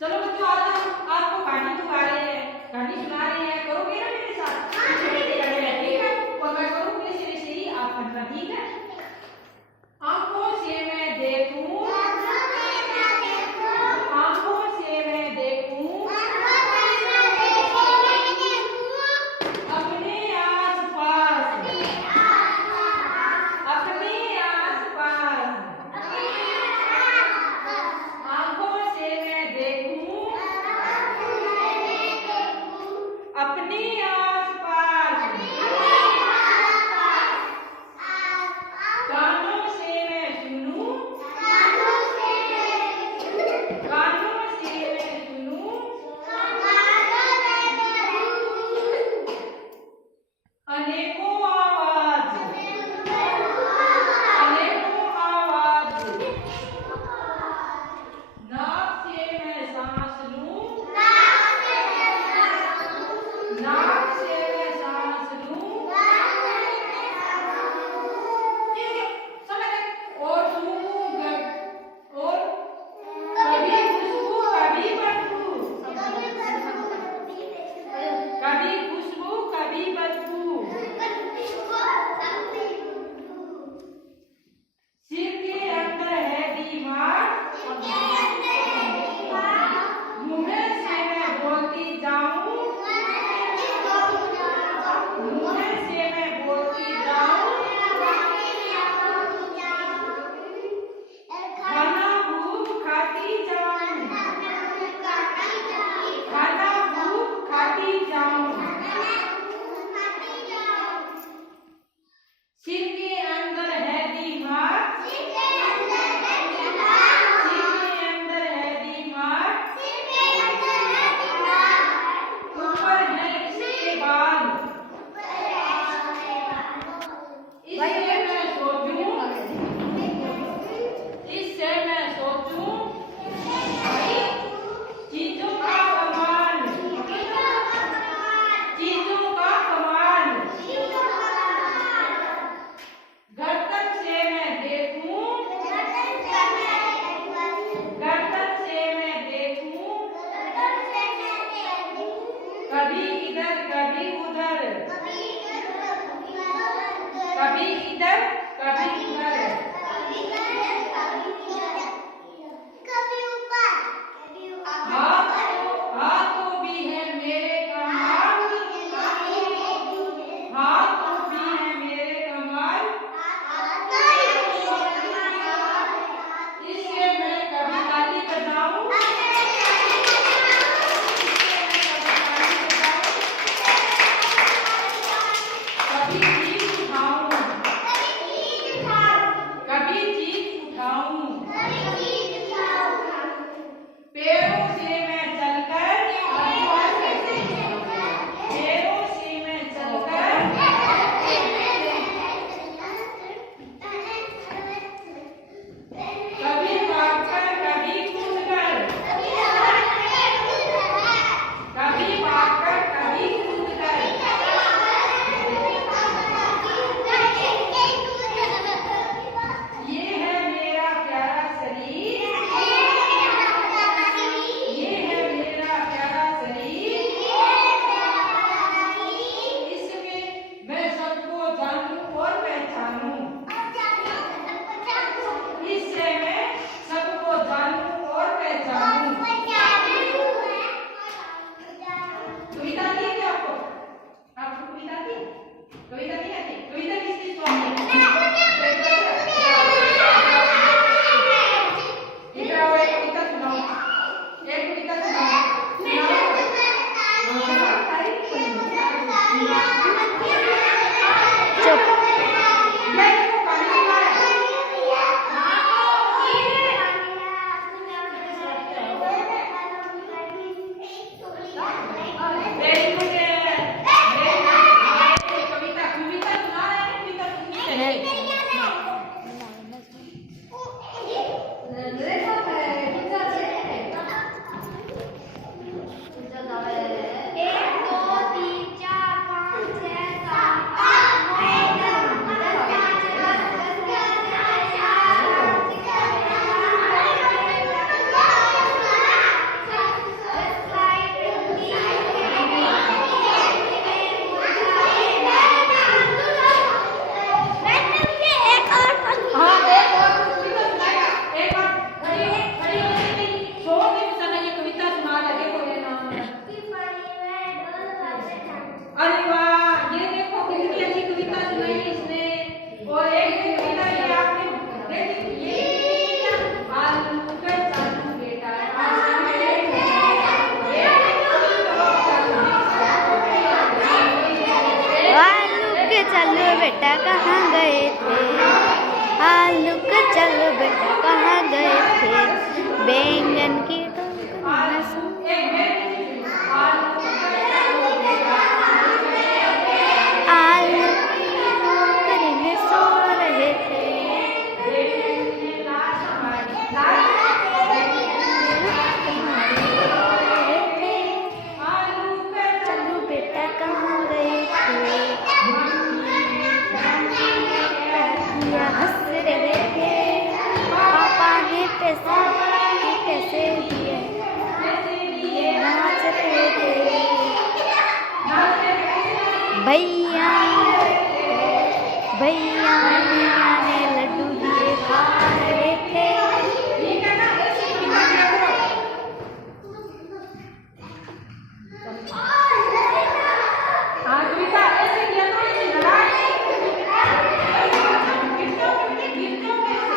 चलो बच्चों आ जाओ, आपको कहानी सुना रहे हैं, कहानी सुना रहे हैं, करोगे ना मेरे साथ? ठीक है, और मैं करूँगी ऐसे ही आप करना, ठीक है? आंखों से मैं देखूं, आंखों से मैं देखूं अपने आसपास, अपने आसपास। आंखों से मैं देखूं तुम्हारे थे, आलू कर चलू बेटा कहाँ गए थे, किया हंस रहे थे, पापा ने पैसे दिए, नाच रहे थे, भैया भैया ने आने